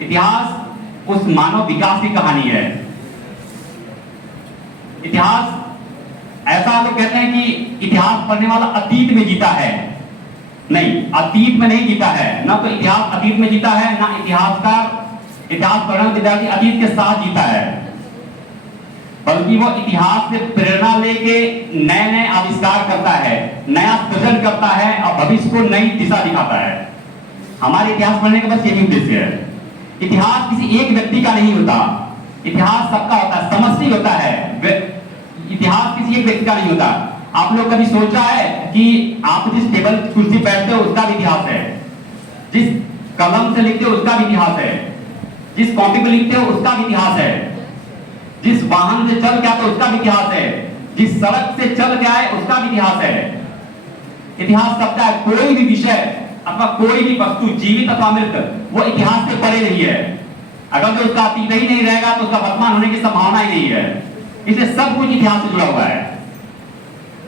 इतिहास उस मानव विकास की कहानी है। इतिहास ऐसा लोग कहते हैं कि इतिहास पढ़ने वाला अतीत में जीता है। नहीं, अतीत में नहीं जीता है। ना तो इतिहास अतीत में जीता है, ना इतिहास पढ़ने विद्यार्थी अतीत के साथ जीता है, बल्कि वो इतिहास से प्रेरणा लेके नए नए आविष्कार करता है, नया सृजन करता है और भविष्य को नई दिशा दिखाता है। हमारे इतिहास पढ़ने का बस यही उद्देश्य है। इतिहास किसी एक व्यक्ति का नहीं होता, इतिहास सबका होता है, समष्टि होता है। इतिहास किसी एक व्यक्ति का नहीं होता। आप लोग कभी सोचा है कि आप जिस टेबल कुर्सी बैठते हो उसका भी इतिहास है, जिस कलम से लिखते हो उसका भी इतिहास है, जिस कॉपी पे लिखते हो उसका भी इतिहास है, जिस वाहन से चल के आते उसका भी इतिहास है, जिस सड़क से चल के आए उसका भी इतिहास है। इतिहास सबका है। कोई भी विषय अथवा कोई भी वस्तु, जीवित अथवा मृत, वो इतिहास से परे नहीं है। अगर जो उसका अतीत ही नहीं रहेगा तो उसका वर्तमान होने की संभावना ही नहीं है। इसलिए सब कुछ इतिहास से जुड़ा हुआ है।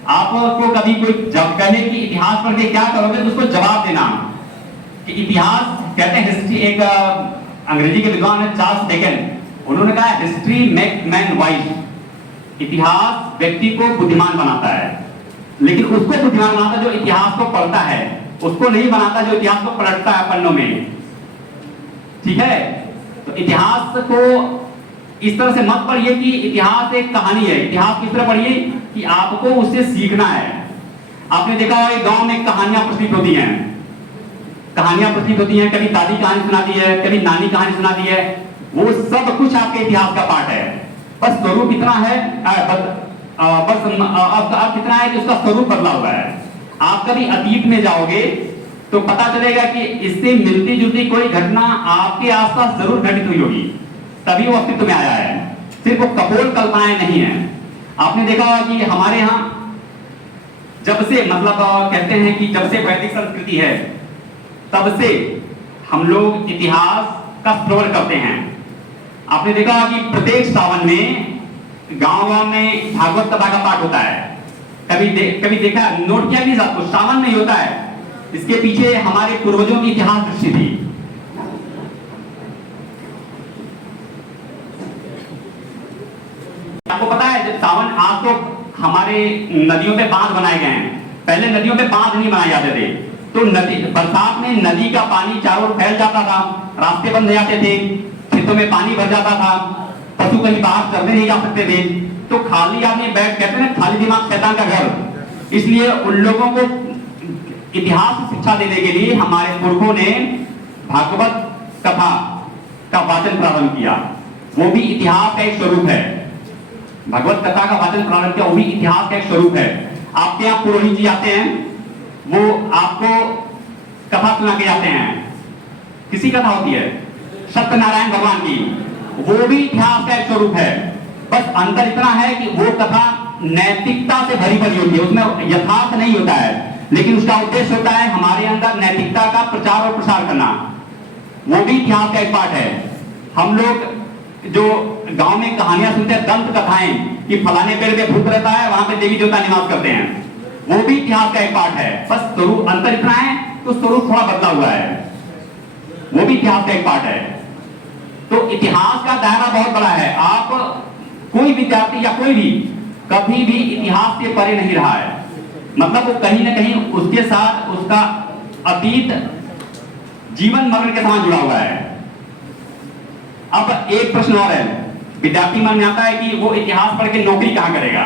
आपको कभी कोई जब कहे कि इतिहास पढ़ के क्या करोगे तो उसको जवाब देना कि इतिहास, कहते हैं हिस्ट्री, एक अंग्रेजी के विद्वान है चार्ल्स डिकेंस, उन्होंने कहा हिस्ट्री मेक मैन वाइज। इतिहास व्यक्ति को बुद्धिमान बनाता है, लेकिन उसको बुद्धिमान बनाता जो इतिहास को पढ़ता है, उसको नहीं बनाता जो इतिहास को पलटता है पन्नों में। ठीक है, तो इतिहास को इस तरह से मत पढ़िए कि इतिहास एक कहानी है। इतिहास किस तरह पढ़िए कि आपको उससे सीखना है। आपने देखा होगा गांव में कहानियां प्रचलित होती हैं, कभी दादी कहानी सुनाती है, कभी नानी कहानी सुनाती है। वो सब कुछ आपके इतिहास का पार्ट है। बस स्वरूप इतना है, बस अर्थ इतना है कि उसका स्वरूप बदला हुआ है। आप कभी अतीत में जाओगे तो पता चलेगा कि इससे मिलती जुलती कोई घटना आपके आसपास जरूर घटित हुई होगी, तभी वो अस्तित्व में आया है। सिर्फ वो कपोल कल्पनाएं नहीं है। आपने देखा होगा कि हमारे यहाँ जब से, मतलब कहते हैं कि जब से वैदिक संस्कृति है तब से हम लोग इतिहास का श्रवण करते हैं। आपने देखा होगा कि प्रत्येक सावन में गांव में भागवत कथा का पाठ होता है। कभी देखा, नोट किया नहीं आपको, सावन में होता है। इसके पीछे हमारे पूर्वजों की इतिहास दृष्टि थी। आपको पता है जब सावन, आज तो हमारे नदियों पे बांध बनाए गए हैं, पहले नदियों पे बांध नहीं बनाए जाते थे। तो नदी, बरसात में नदी का पानी चारों ओर फैल जाता था, रास्ते बंद हो जाते थे, खेतों में पानी भर जाता था, पशु कहीं बाहर चरने नहीं जा सकते थे। तो खाली आदमी बैठ, कहते हैं खाली दिमाग शैतान का घर। इसलिए उन लोगों को इतिहास शिक्षा देने के लिए हमारे पुरखों ने भागवत कथा का वाचन प्रारंभ किया। वो भी इतिहास का एक स्वरूप है। भगवत कथा का वाचन प्रारंभ किया, वो भी इतिहास का एक स्वरूप है। आपके यहाँ पुरोहित जी आते हैं, वो आपको कथा सुना के जाते हैं। किसी कथा होती है सत्यनारायण भगवान की, वो भी इतिहास का एक स्वरूप है। बस अंतर इतना है कि वो कथा नैतिकता से भरी भरी होती है, उसमें यथार्थ नहीं होता है, लेकिन उसका उद्देश्य होता है हमारे अंदर नैतिकता का प्रचार और प्रसार करना। वो भी इतिहास का एक पार्ट है। हम लोग जो गांव में कहानियां सुनते हैं, दंत कथाएं, कि फलाने पेड़ पे भूत रहता है, वहां पे देवी देवता निवास करते हैं, वो भी इतिहास का एक पार्ट है। बस स्वरूप अंतर इतना है तो स्वरूप थोड़ा बदला हुआ है, वो भी इतिहास का एक पार्ट है। तो इतिहास का दायरा बहुत बड़ा है। आप कोई विद्यार्थी या कोई भी कभी भी इतिहास से परे नहीं रहा है, मतलब वो कहीं ना कहीं उसके साथ उसका अतीत जीवन मरण के साथ जुड़ा हुआ है। अब एक प्रश्न और है, विद्यार्थी मन में आता है कि वो इतिहास पढ़ के नौकरी कहां करेगा,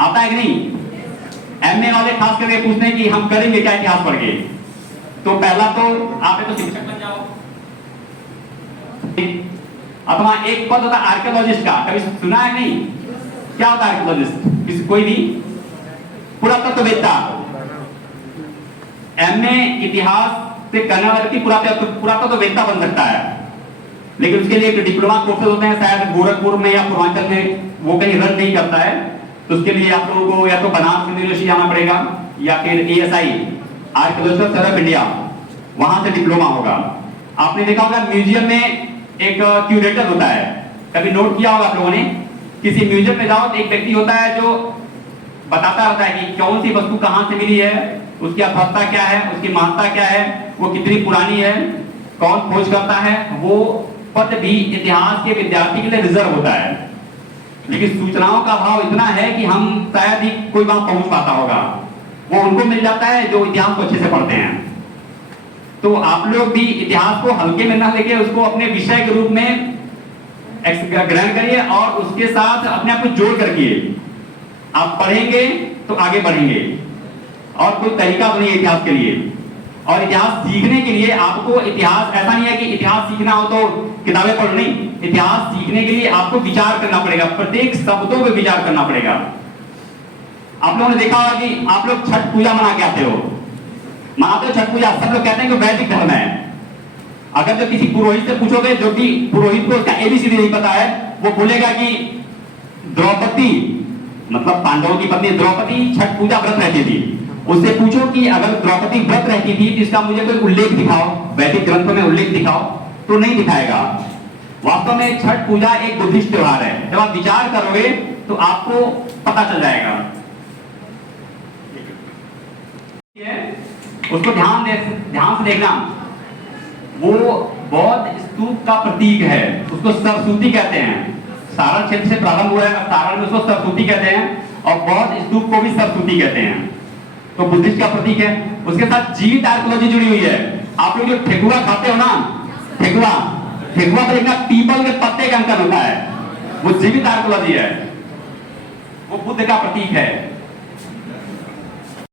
आता है कि नहीं? एमए वाले खास करके पूछते हैं कि हम करेंगे क्या इतिहास पढ़ के। तो पहला तो आप तो शिक्षक बन जाओ, अथवा एक पद होता है आर्कियोलॉजिस्ट का, कभी सुना है नहीं? क्या होता है आर्कियोलॉजिस्ट? किसी कोई भी पुरातत्ववेत्ता। एमए इतिहास से करने वाला व्यक्ति पुरातत्ववेत्ता बन सकता है, लेकिन उसके लिए एक डिप्लोमा कोर्सेज होते हैं, शायद गोरखपुर में या पूर्वांचल में वो कहीं रन नहीं करता है। तो उसके लिए आप लोगों को या तो बनारस यूनिवर्सिटी जाना पड़ेगा या फिर ASI, archaeological survey of India, वहां से डिप्लोमा होगा। आपने देखा होगा म्यूजियम में एक क्यूरेटर होता है, कभी नोट किया होगा आप लोगों ने? किसी म्यूजियम में जाओ तो एक व्यक्ति होता है जो बताता रहता है कि कौन सी वस्तु कहां से मिली है, उसकी अवस्था क्या है, उसकी महत्ता क्या है, वो कितनी पुरानी है, कौन खोज करता है, वो पद भी इतिहास के विद्यार्थी के लिए रिजर्व होता है। लेकिन सूचनाओं का अभाव इतना है कि हम शायद ही कोई वहां पहुंच पाता होगा, वो उनको मिल जाता है जो इतिहास को अच्छे से पढ़ते हैं। तो आप लोग भी इतिहास को हल्के में ना लेके उसको अपने विषय के रूप में ग्रहण करिए और उसके साथ अपने आप को जोड़ करके आप पढ़ेंगे तो आगे बढ़ेंगे। और कोई तरीका तो नहीं है इतिहास के लिए। और इतिहास सीखने के लिए आपको इतिहास ऐसा नहीं है कि इतिहास सीखना हो तो किताबें पढ़ नहीं, इतिहास सीखने के लिए आपको विचार करना पड़ेगा, प्रत्येक शब्दों पे विचार करना पड़ेगा। आप लोगों ने देखा होगा कि आप लोग छठ पूजा मना के आते हो, मनाते हो छठ पूजा, सब लोग कहते हैं कि वैदिक धर्म है। अगर जो किसी पुरोहित से पूछोगे, जो भी पुरोहित को उसका एबीसीडी नहीं पता है, वो बोलेगा कि द्रौपदी मतलब पांडवों की पत्नी द्रौपदी छठ पूजा व्रत रहती थी। उससे पूछो कि अगर द्रौपदी व्रत रहती थी तो इसका मुझे कोई उल्लेख दिखाओ, वैदिक ग्रंथों में उल्लेख दिखाओ, तो नहीं दिखाएगा। वास्तव में छठ पूजा एक बुद्धिस्ट त्योहार है। जब आप विचार करोगे तो आपको पता चल जाएगा। उसको ध्यान से देखना। वो बौद्ध स्तूप का प्रतीक है, उसको सरस्वती कहते हैं। सारण क्षेत्र से प्रारंभ हुआ है, सारण में उसको सरस्वती कहते हैं और बौद्ध स्तूप को भी सरस्वती कहते हैं। तो बुद्धिस्ट का प्रतीक है। उसके साथ जीवित आर्कोलॉजी जुड़ी हुई है। आप लोग जो ठेकुआ खाते हो ना, ठेकुआ पर एक पीपल के पत्ते का अंकन होता है, वो जीवित आर्कोलॉजी है, वो बुद्ध का प्रतीक है।